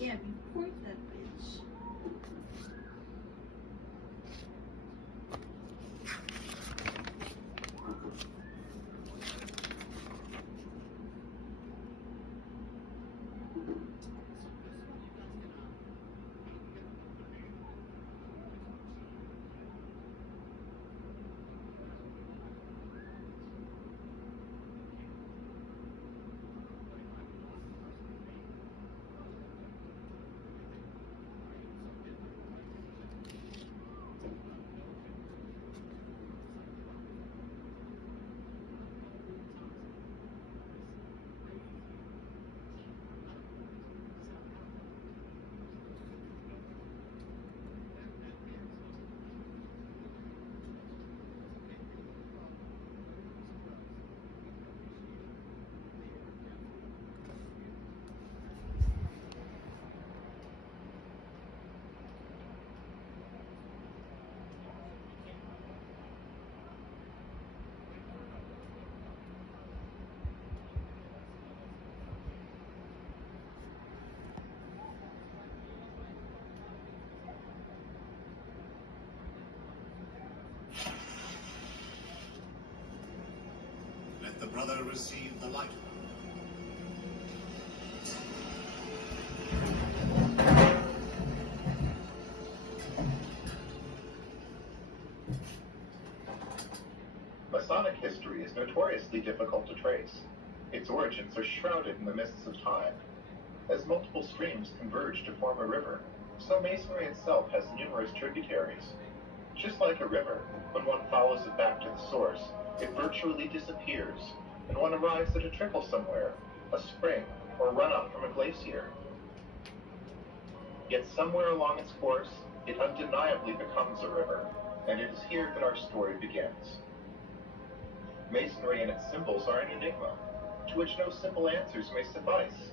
Yeah, report that bitch. Let the brother receive the light. Masonic history is notoriously difficult to trace. Its origins are shrouded in the mists of time. As multiple streams converge to form a river, so Masonry itself has numerous tributaries. Just like a river, when one follows it back to the source, it virtually disappears, and one arrives at a trickle somewhere, a spring, or runoff from a glacier. Yet somewhere along its course, it undeniably becomes a river, and it is here that our story begins. Masonry and its symbols are an enigma, to which no simple answers may suffice.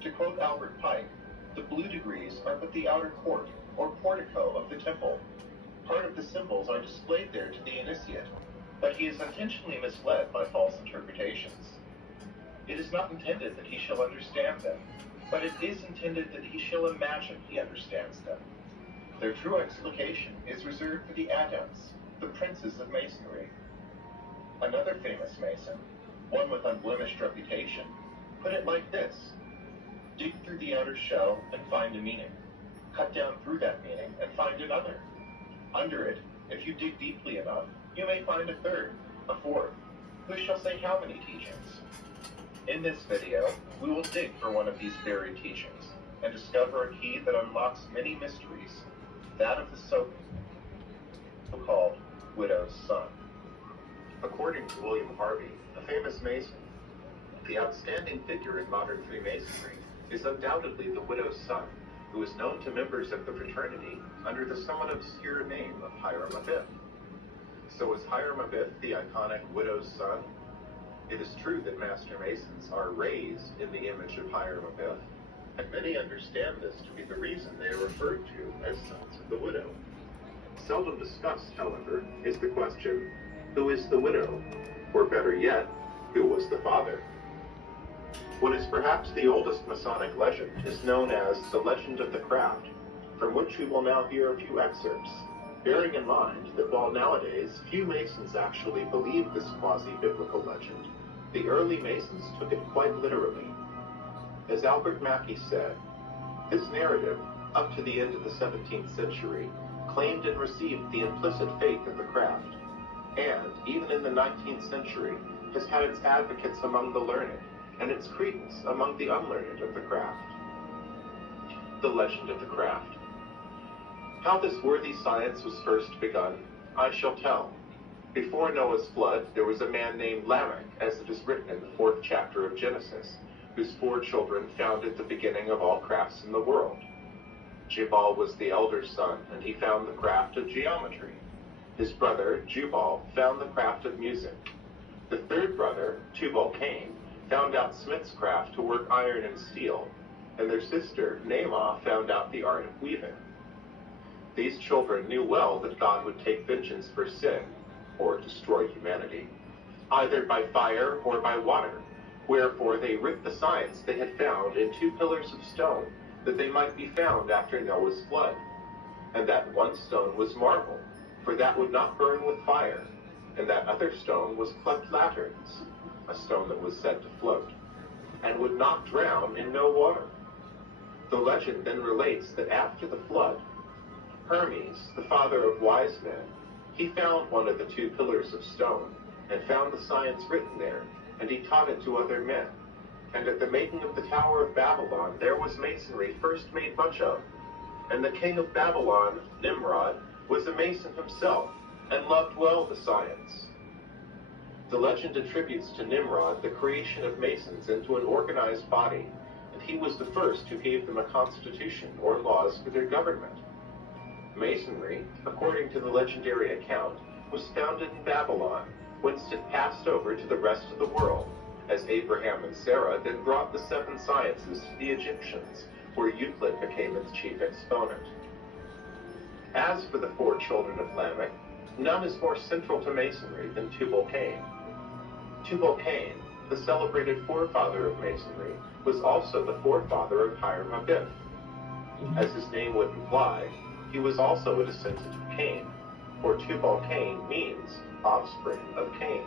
To quote Albert Pike, the blue degrees are but the outer court, or portico of the temple. Part of the symbols are displayed there to the initiate, but he is intentionally misled by false interpretations. It is not intended that he shall understand them, but it is intended that he shall imagine he understands them. Their true explication is reserved for the adepts, the princes of Masonry. Another famous Mason, one with unblemished reputation, put it like this: dig through the outer shell and find a meaning. Cut down through that meaning and find another. Under it, if you dig deeply enough, you may find a third, a fourth. Who shall say how many teachings? In this video, we will dig for one of these buried teachings and discover a key that unlocks many mysteries, that of the so-called widow's son. According to William Harvey, a famous Mason, the outstanding figure in modern Freemasonry is undoubtedly the widow's son, who is known to members of the fraternity under the somewhat obscure name of Hiram Abiff. So is Hiram Abiff the iconic widow's son? It is true that Master Masons are raised in the image of Hiram Abiff, and many understand this to be the reason they are referred to as sons of the widow. Seldom discussed, however, is the question, who is the widow? Or better yet, who was the father? What is perhaps the oldest Masonic legend is known as the Legend of the Craft, from which we will now hear a few excerpts, bearing in mind that while nowadays few Masons actually believe this quasi-biblical legend, the early Masons took it quite literally. As Albert Mackey said, this narrative, up to the end of the 17th century, claimed and received the implicit faith of the craft, and, even in the 19th century, has had its advocates among the learned, and its credence among the unlearned of the craft. The Legend of the Craft. How this worthy science was first begun, I shall tell. Before Noah's flood, there was a man named Lamech, as it is written in the 4th chapter of Genesis, whose 4 children founded the beginning of all crafts in the world. Jubal was the elder son, and he found the craft of geometry. His brother, Jubal, found the craft of music. The 3rd brother, Tubal-Cain, found out smith's craft to work iron and steel, and their sister, Naamah, found out the art of weaving. These children knew well that God would take vengeance for sin, or destroy humanity, either by fire or by water, wherefore they writ the science they had found in 2 pillars of stone, that they might be found after Noah's flood. And that one stone was marble, for that would not burn with fire, and that other stone was cleft laterns, a stone that was said to float, and would not drown in no water. The legend then relates that after the flood, Hermes, the father of wise men, he found one of the 2 pillars of stone, and found the science written there, and he taught it to other men. And at the making of the Tower of Babylon, there was masonry first made much of. And the king of Babylon, Nimrod, was a mason himself, and loved well the science. The legend attributes to Nimrod the creation of masons into an organized body, and he was the first who gave them a constitution or laws for their government. Masonry, according to the legendary account, was founded in Babylon, whence it passed over to the rest of the world, as Abraham and Sarah then brought the 7 sciences to the Egyptians, where Euclid became its chief exponent. As for the 4 children of Lamech, none is more central to Masonry than Tubal-Cain. Tubal-Cain, the celebrated forefather of Masonry, was also the forefather of Hiram Abiff. As his name would imply, he was also a descendant of Cain, for Tubal-Cain means offspring of Cain.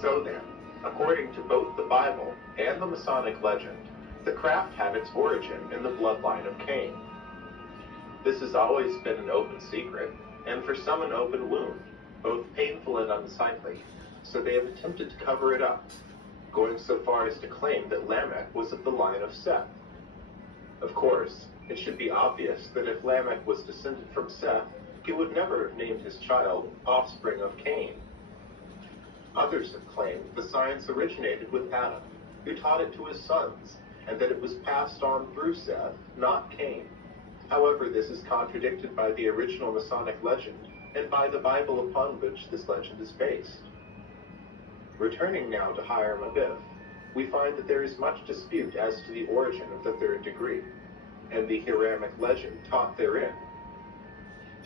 So then, according to both the Bible and the Masonic legend, the craft had its origin in the bloodline of Cain. This has always been an open secret, and for some an open wound, both painful and unsightly, so they have attempted to cover it up, going so far as to claim that Lamech was of the line of Seth. Of course, it should be obvious that if Lamech was descended from Seth, he would never have named his child offspring of Cain. Others have claimed the science originated with Adam, who taught it to his sons, and that it was passed on through Seth, not Cain. However, this is contradicted by the original Masonic legend, and by the Bible upon which this legend is based. Returning now to Hiram Abiff, we find that there is much dispute as to the origin of the 3rd degree, and the Hiramic legend taught therein.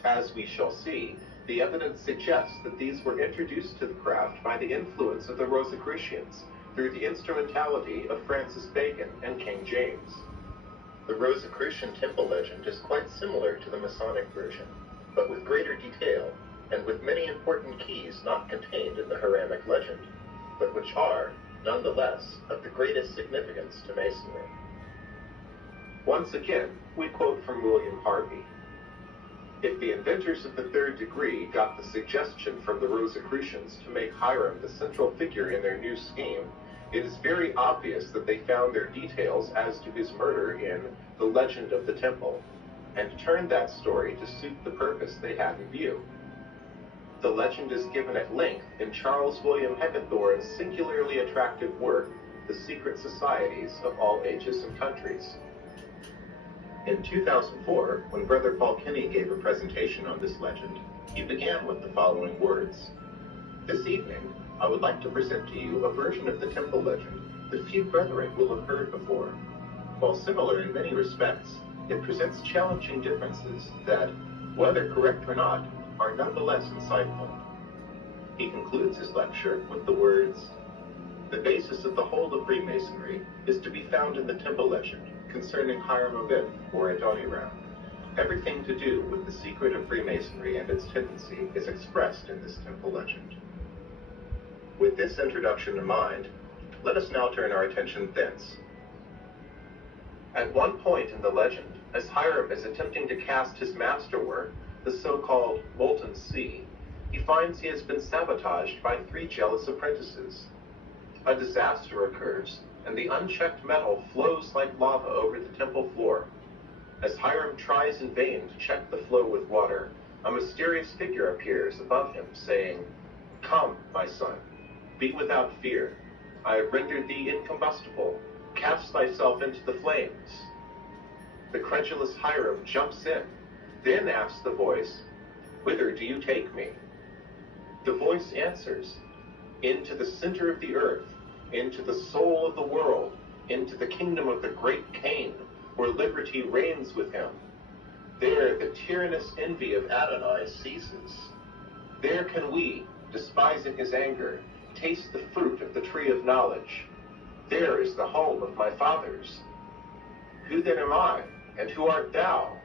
As we shall see, the evidence suggests that these were introduced to the craft by the influence of the Rosicrucians, through the instrumentality of Francis Bacon and King James. The Rosicrucian temple legend is quite similar to the Masonic version, but with greater detail, and with many important keys not contained in the Hiramic legend, but which are, nonetheless, of the greatest significance to Masonry. Once again, we quote from William Harvey. If the inventors of the 3rd degree got the suggestion from the Rosicrucians to make Hiram the central figure in their new scheme, it is very obvious that they found their details as to his murder in The Legend of the Temple, and turned that story to suit the purpose they had in view. The legend is given at length in Charles William Heckathorn's singularly attractive work, The Secret Societies of All Ages and Countries. In 2004, when Brother Paul Kinney gave a presentation on this legend, he began with the following words. This evening, I would like to present to you a version of the temple legend that few brethren will have heard before. While similar in many respects, it presents challenging differences that, whether correct or not, are nonetheless insightful. He concludes his lecture with the words, the basis of the whole of Freemasonry is to be found in the temple legend concerning Hiram Abiff, or Adoniram. Everything to do with the secret of Freemasonry and its tendency is expressed in this temple legend. With this introduction in mind, let us now turn our attention thence. At one point in the legend, as Hiram is attempting to cast his masterwork, the so-called Molten Sea, he finds he has been sabotaged by 3 jealous apprentices. A disaster occurs, and the unchecked metal flows like lava over the temple floor. As Hiram tries in vain to check the flow with water, a mysterious figure appears above him, saying, Come, my son, be without fear. I have rendered thee incombustible. Cast thyself into the flames. The credulous Hiram jumps in, then asks the voice, Whither do you take me? The voice answers, Into the center of the earth, into the soul of the world, into the kingdom of the great Cain, where liberty reigns with him. There the tyrannous envy of Adonai ceases. There can we, despising his anger, taste the fruit of the tree of knowledge. There is the home of my fathers. Who then am I, and who art thou?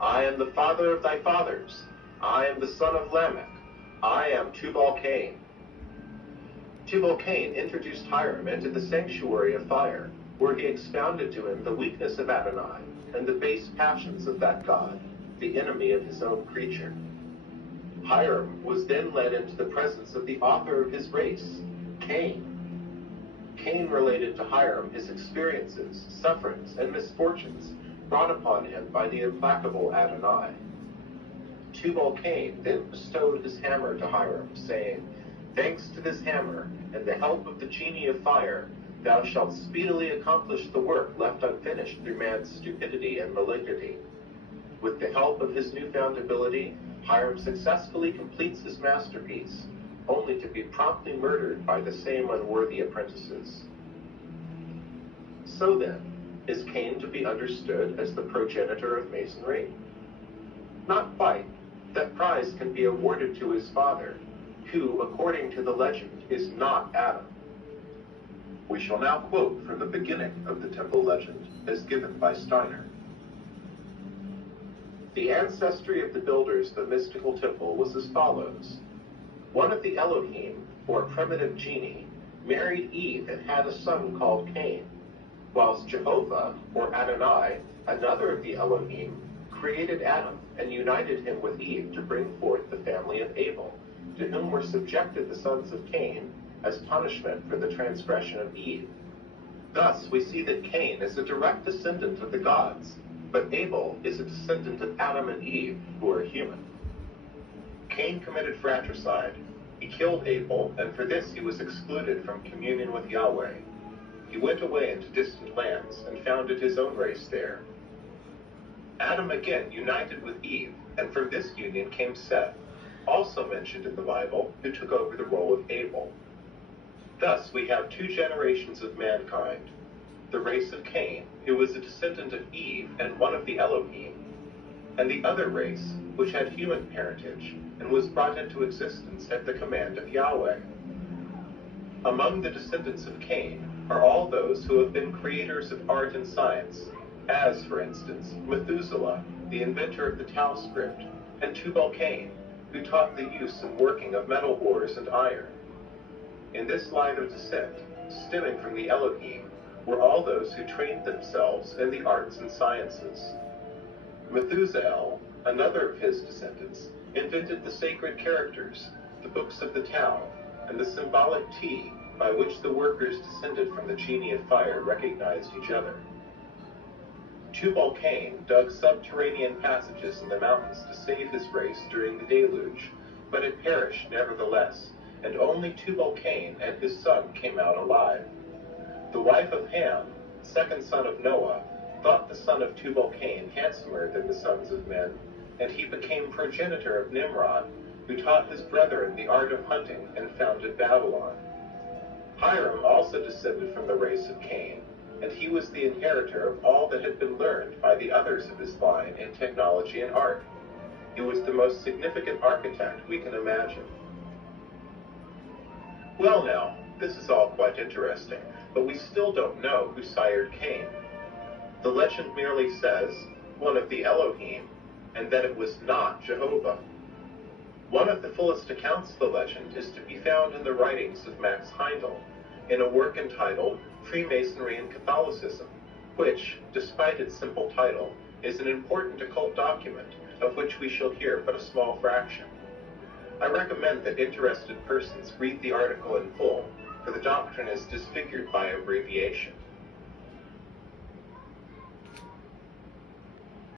I am the father of thy fathers. I am the son of Lamech. I am Tubal-Cain. Tubal-Cain introduced Hiram into the sanctuary of fire, where he expounded to him the weakness of Adonai and the base passions of that god, the enemy of his own creature. Hiram was then led into the presence of the author of his race, Cain. Cain related to Hiram his experiences, sufferings, and misfortunes brought upon him by the implacable Adonai. Tubal-Cain then bestowed his hammer to Hiram, saying, Thanks to this hammer, and the help of the genie of fire, thou shalt speedily accomplish the work left unfinished through man's stupidity and malignity. With the help of his newfound ability, Hiram successfully completes his masterpiece, only to be promptly murdered by the same unworthy apprentices. So then, is Cain to be understood as the progenitor of Masonry? Not quite. That prize can be awarded to his father, who, according to the legend, is not Adam. We shall now quote from the beginning of the temple legend, as given by Steiner. The ancestry of the builders of the mystical temple was as follows. One of the Elohim, or primitive genii, married Eve and had a son called Cain, whilst Jehovah, or Adonai, another of the Elohim, created Adam and united him with Eve to bring forth the family of Abel, to whom were subjected the sons of Cain as punishment for the transgression of Eve. Thus we see that Cain is a direct descendant of the gods, but Abel is a descendant of Adam and Eve, who are human. Cain committed fratricide. He killed Abel, and for this he was excluded from communion with Yahweh. He went away into distant lands and founded his own race there. Adam again united with Eve, and from this union came Seth, also mentioned in the Bible, who took over the role of Abel. Thus we have 2 generations of mankind, the race of Cain, who was a descendant of Eve and one of the Elohim, and the other race, which had human parentage, and was brought into existence at the command of Yahweh. Among the descendants of Cain are all those who have been creators of art and science, as, for instance, Methuselah, the inventor of the Tau script, and Tubal-Cain, who taught the use and working of metal ores and iron. In this line of descent, stemming from the Elohim, were all those who trained themselves in the arts and sciences. Methuselah, another of his descendants, invented the sacred characters, the books of the Tau, and the symbolic T by which the workers descended from the genie of fire recognized each other. Tubal-Cain dug subterranean passages in the mountains to save his race during the deluge, but it perished nevertheless, and only Tubal-Cain and his son came out alive. The wife of Ham, second son of Noah, thought the son of Tubal-Cain handsomer than the sons of men, and he became progenitor of Nimrod, who taught his brethren the art of hunting and founded Babylon. Hiram also descended from the race of Cain, and he was the inheritor of all that had been learned by the others of his line in technology and art. He was the most significant architect we can imagine. Well now, this is all quite interesting, but we still don't know who sired Cain. The legend merely says, one of the Elohim, and that it was not Jehovah. One of the fullest accounts of the legend is to be found in the writings of Max Heindel, in a work entitled Freemasonry and Catholicism, which, despite its simple title, is an important occult document of which we shall hear but a small fraction. I recommend that interested persons read the article in full, for the doctrine is disfigured by abbreviation.